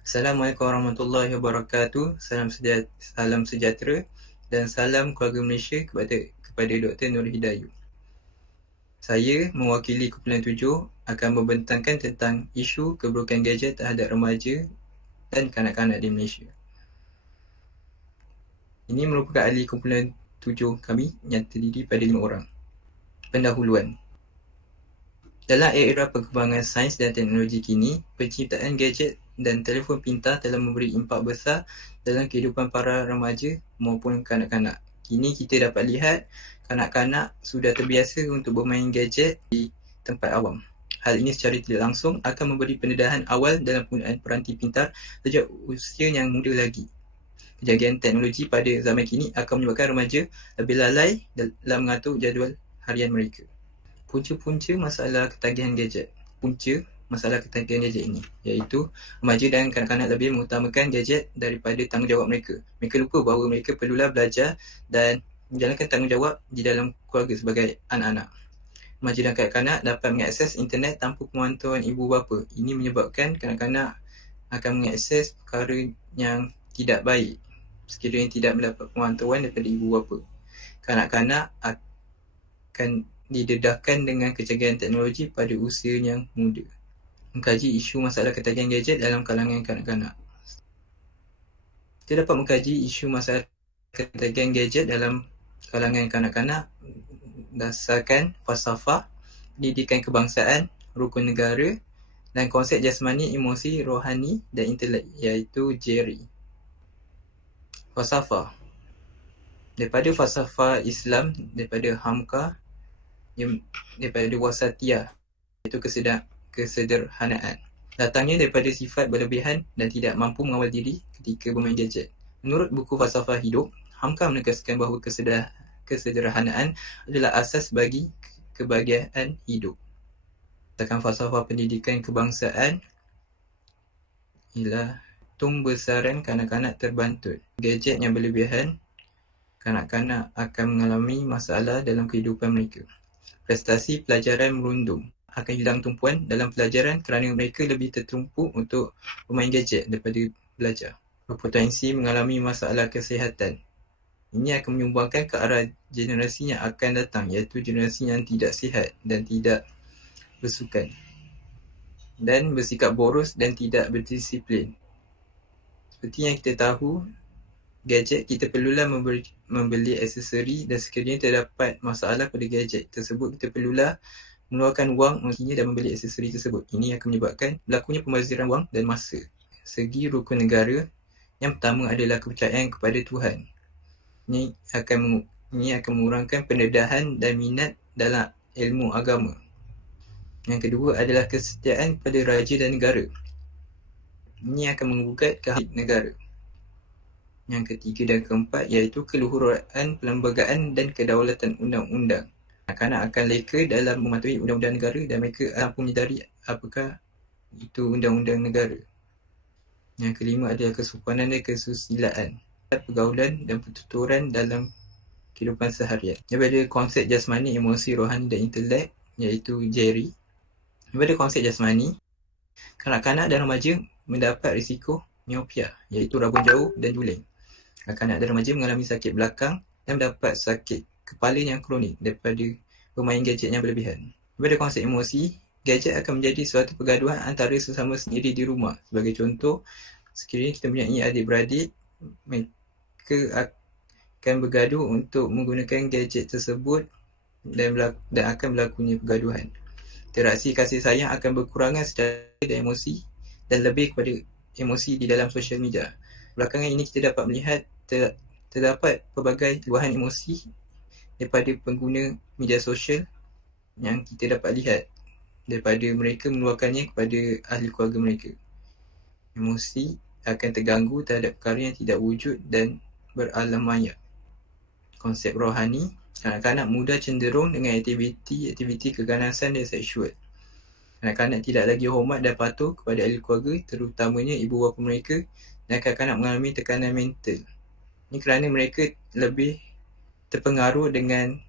Assalamualaikum warahmatullahi wabarakatuh. Salam sejahtera dan salam keluarga Malaysia kepada Dr. Nur Hidayat. Saya mewakili kumpulan 7 akan membentangkan tentang isu keburukan gadget terhadap remaja dan kanak-kanak di Malaysia. Ini merupakan ahli kumpulan 7 kami yang terdiri pada 5 orang. Pendahuluan. Dalam era perkembangan sains dan teknologi kini, penciptaan gadget dan telefon pintar telah memberi impak besar dalam kehidupan para remaja maupun kanak-kanak. Kini kita dapat lihat kanak-kanak sudah terbiasa untuk bermain gadget di tempat awam. Hal ini secara tidak langsung akan memberi pendedahan awal dalam penggunaan peranti pintar sejak usia yang muda lagi. Kejanggihan teknologi pada zaman kini akan menyebabkan remaja lebih lalai dalam mengatur jadual harian mereka. Punca-punca masalah ketagihan gadget. Punca masalah ketagihan gadget ini iaitu remaja dan kanak-kanak lebih mengutamakan gadget daripada tanggungjawab mereka. Mereka lupa bahawa mereka perlulah belajar dan menjalankan tanggungjawab di dalam keluarga sebagai anak-anak. Remaja dan kanak-kanak dapat mengakses internet tanpa pemantauan ibu bapa. Ini menyebabkan kanak-kanak akan mengakses perkara yang tidak baik sekiranya tidak mendapat pemantauan daripada ibu bapa. Kanak-kanak akan didedahkan dengan kecanggihan teknologi pada usia yang muda. Mengkaji isu masalah ketagihan gadget dalam kalangan kanak-kanak. Kita dapat mengkaji isu masalah ketagihan gadget dalam kalangan kanak-kanak berdasarkan falsafah, pendidikan kebangsaan, rukun negara dan konsep jasmani, emosi, rohani dan intelek iaitu JERI. Falsafah. Daripada falsafah Islam, daripada Hamka, daripada wasatiyah iaitu kesederhanaan. Datangnya daripada sifat berlebihan dan tidak mampu mengawal diri ketika bermain gadget. Menurut buku falsafah hidup, Hamka menegaskan bahawa kesederhanaan adalah asas bagi kebahagiaan hidup. Berdasarkan falsafah pendidikan kebangsaan ialah tumbesaran kanak-kanak terbantut. Gadget yang berlebihan, kanak-kanak akan mengalami masalah dalam kehidupan mereka. Prestasi pelajaran merundum. Akan hilang tumpuan dalam pelajaran kerana mereka lebih tertumpu untuk bermain gadget daripada belajar. Berpotensi mengalami masalah kesihatan. Ini akan menyumbangkan ke arah generasi yang akan datang iaitu generasi yang tidak sihat dan tidak bersukan dan bersikap boros dan tidak berdisiplin. Seperti yang kita tahu, gadget kita perlulah membeli aksesori dan sekiranya terdapat masalah pada gadget tersebut, kita perlulah mengeluarkan wang untuknya dan membeli aksesori tersebut. Ini akan menyebabkan berlakunya pembaziran wang dan masa. Segi rukun negara, yang pertama adalah kepercayaan kepada Tuhan. Ini akan mengurangkan pendedahan dan minat dalam ilmu agama. Yang kedua adalah kesetiaan kepada raja dan negara. Ini akan menggugat kehakikat negara. Yang ketiga dan keempat iaitu keluhuran perlembagaan dan kedaulatan undang-undang. Kanak-kanak akan leka dalam mematuhi undang-undang negara dan mereka mampu menyedari apakah itu undang-undang negara. Yang kelima adalah kesopanan dan kesusilaan, pergaulan dan pertuturan dalam kehidupan seharian. Daripada konsep jasmani, emosi, rohani dan intelek iaitu JERI. Daripada konsep jasmani, kanak-kanak dan remaja mendapat risiko miopia iaitu rabun jauh dan juling. Kanak-kanak dan remaja mengalami sakit belakang dan mendapat sakit kepala yang kronik daripada bermain gadget yang berlebihan. Daripada konsep emosi, gadget akan menjadi suatu pergaduhan antara sesama sendiri di rumah. Sebagai contoh, sekiranya kita mempunyai adik-beradik, mereka akan bergaduh untuk menggunakan gadget tersebut dan akan berlakunya pergaduhan. Interaksi kasih sayang akan berkurangan secara dan emosi dan lebih kepada emosi di dalam sosial media. Belakangan ini kita dapat melihat terdapat pelbagai luahan emosi daripada pengguna media sosial yang kita dapat lihat daripada mereka meluahkannya kepada ahli keluarga mereka. Emosi akan terganggu terhadap perkara yang tidak wujud dan beralam maya. Konsep rohani, kanak-kanak muda cenderung dengan aktiviti keganasan dan seksual. Kanak-kanak tidak lagi hormat dan patuh kepada ahli keluarga, terutamanya ibu bapa mereka, dan kanak-kanak mengalami tekanan mental. Ini kerana mereka lebih terpengaruh dengan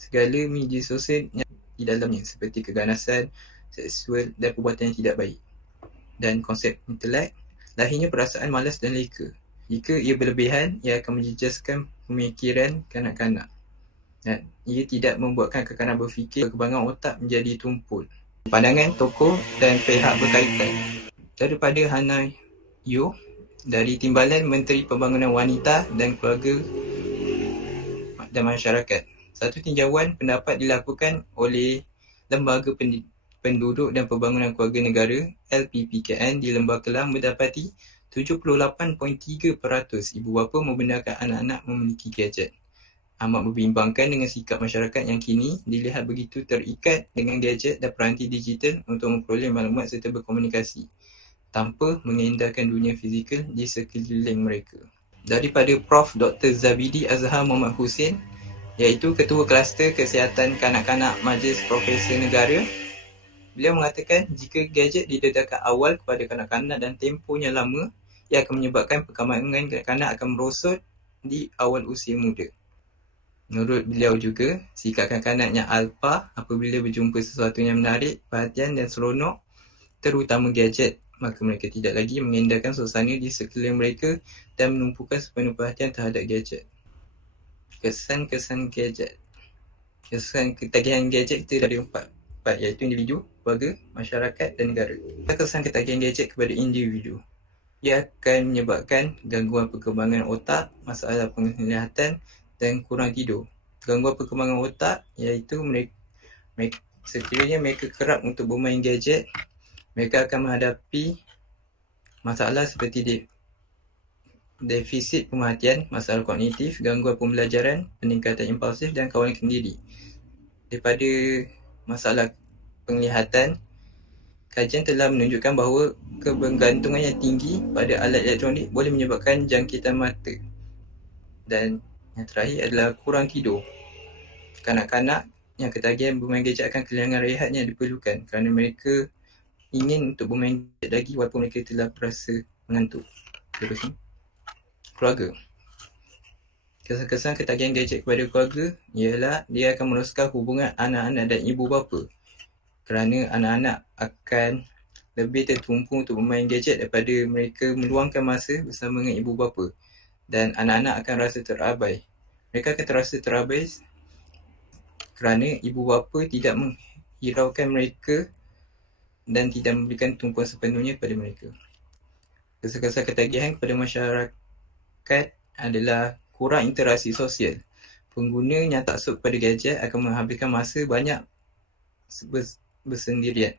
segala media sosial yang di dalamnya seperti keganasan, seksual dan perbuatan yang tidak baik. Dan konsep intelek, Lahirnya perasaan malas dan leka. Jika ia berlebihan, ia akan menjejaskan pemikiran kanak-kanak. Dan ia tidak membuatkan kanak-kanak berfikir, perkembangan otak menjadi tumpul. Pandangan tokoh dan pihak berkaitan. Daripada Hana Yo, dari Timbalan Menteri Pembangunan Wanita dan Keluarga dan Masyarakat. Satu tinjauan pendapat dilakukan oleh Lembaga Penduduk dan Pembangunan Keluarga Negara LPPKN di Lembah Kelang mendapati 78.3% ibu bapa membenarkan anak-anak memiliki gadget. Amat membimbangkan dengan sikap masyarakat yang kini dilihat begitu terikat dengan gadget dan peranti digital untuk memperoleh maklumat serta berkomunikasi tanpa mengindahkan dunia fizikal di sekeliling mereka. Daripada Prof. Dr. Zabidi Azhar Muhammad Hussein, iaitu Ketua Kluster Kesihatan Kanak-kanak Majlis Profesor Negara, beliau mengatakan jika gadget didedahkan awal kepada kanak-kanak dan tempohnya lama, ia akan menyebabkan perkembangan kanak-kanak akan merosot di awal usia muda. Menurut beliau juga, sikap kanak-kanak yang alpha apabila berjumpa sesuatu yang menarik perhatian dan seronok, terutama gadget, maka mereka tidak lagi mengindahkan suasana di sekeliling mereka dan menumpukan sepenuh perhatian terhadap gadget. Kesan-kesan gadget. Kesan ketagihan gadget kita dari empat, iaitu individu, keluarga, masyarakat dan negara. Kesan ketagihan gadget kepada individu. Ia akan menyebabkan gangguan perkembangan otak, masalah penglihatan dan kurang tidur. Gangguan perkembangan otak iaitu sekiranya mereka kerap untuk bermain gadget, mereka akan menghadapi masalah seperti defisit pemerhatian, masalah kognitif, gangguan pembelajaran, peningkatan impulsif dan kawalan sendiri. Daripada masalah penglihatan, kajian telah menunjukkan bahawa kebergantungan yang tinggi pada alat elektronik boleh menyebabkan jangkitan mata. Dan yang terakhir adalah kurang tidur. Kanak-kanak yang ketagihan bermain gadget akan kehilangan rehat yang diperlukan kerana mereka ingin untuk bermain gadget lagi walaupun mereka telah berasa mengantuk. Terusnya, keluarga. Kesan-kesan ketagihan gadget kepada keluarga ialah dia akan merosakkan hubungan anak-anak dan ibu bapa, kerana anak-anak akan lebih tertumpu untuk bermain gadget daripada mereka meluangkan masa bersama dengan ibu bapa, dan anak-anak akan rasa terabai. Mereka akan terasa terabai kerana ibu bapa tidak menghiraukan mereka dan tidak memberikan tumpuan sepenuhnya kepada mereka. Kesan-kesan ketagihan kepada masyarakat adalah kurang interaksi sosial. Pengguna yang taksub pada gadget akan menghabiskan masa banyak bersendirian,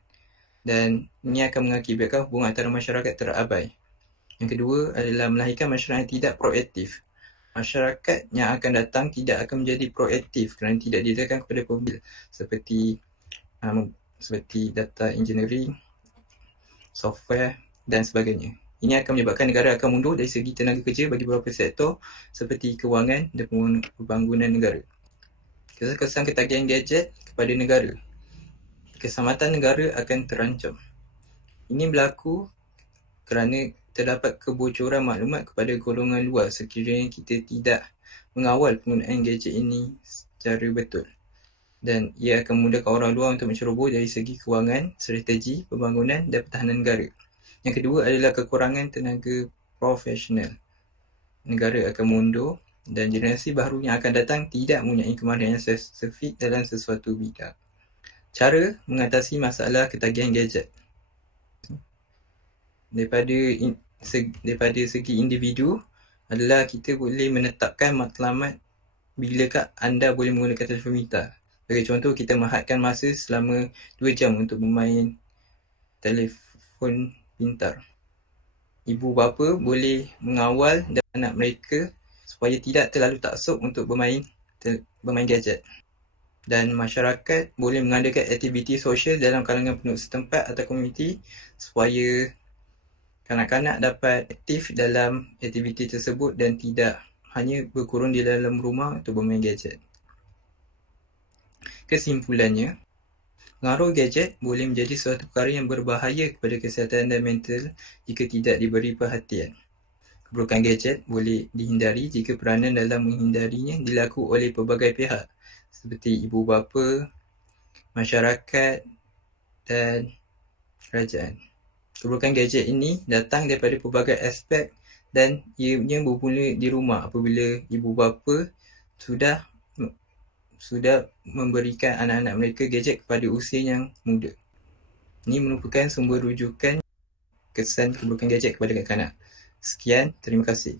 dan ini akan mengakibatkan hubungan antara masyarakat terabai. Yang kedua adalah melahirkan masyarakat yang tidak proaktif. Masyarakat yang akan datang tidak akan menjadi proaktif kerana tidak didedahkan kepada pembil seperti data engineering, software dan sebagainya. Ini akan menyebabkan negara akan mundur dari segi tenaga kerja bagi beberapa sektor seperti kewangan dan pembangunan negara. Kesan-kesan ketagihan gadget kepada negara. Keselamatan negara akan terancam. Ini berlaku kerana terdapat kebocoran maklumat kepada golongan luar sekiranya kita tidak mengawal penggunaan gadget ini secara betul, dan ia akan memudahkan orang luar untuk menceroboh dari segi kewangan, strategi, pembangunan dan pertahanan negara. Yang kedua adalah kekurangan tenaga profesional. Negara akan mundur dan generasi baru yang akan datang tidak mempunyai kemahiran yang spesifik dalam sesuatu bidang. Cara mengatasi masalah ketagihan gadget. Daripada segi individu adalah kita boleh menetapkan matlamat bilakah anda boleh menggunakan telefon pintar. Sebagai contoh, kita menghadkan masa selama 2 jam untuk bermain telefon pintar. Ibu bapa boleh mengawal anak mereka supaya tidak terlalu taksub untuk bermain gadget. Dan masyarakat boleh mengadakan aktiviti sosial dalam kalangan penduduk setempat atau komuniti supaya kanak-kanak dapat aktif dalam aktiviti tersebut dan tidak hanya berkurung di dalam rumah untuk bermain gadget. Kesimpulannya, pengaruh gadget boleh menjadi suatu perkara yang berbahaya kepada kesihatan dan mental jika tidak diberi perhatian. Keburukan gadget boleh dihindari jika peranan dalam menghindarinya dilakukan oleh pelbagai pihak seperti ibu bapa, masyarakat dan kerajaan. Keburukan gadget ini datang daripada pelbagai aspek dan ianya bermula di rumah apabila ibu bapa sudah memberikan anak-anak mereka gadget kepada usia yang muda. Ini merupakan sumber rujukan kesan keburukan gadget kepada kanak-kanak. Sekian, terima kasih.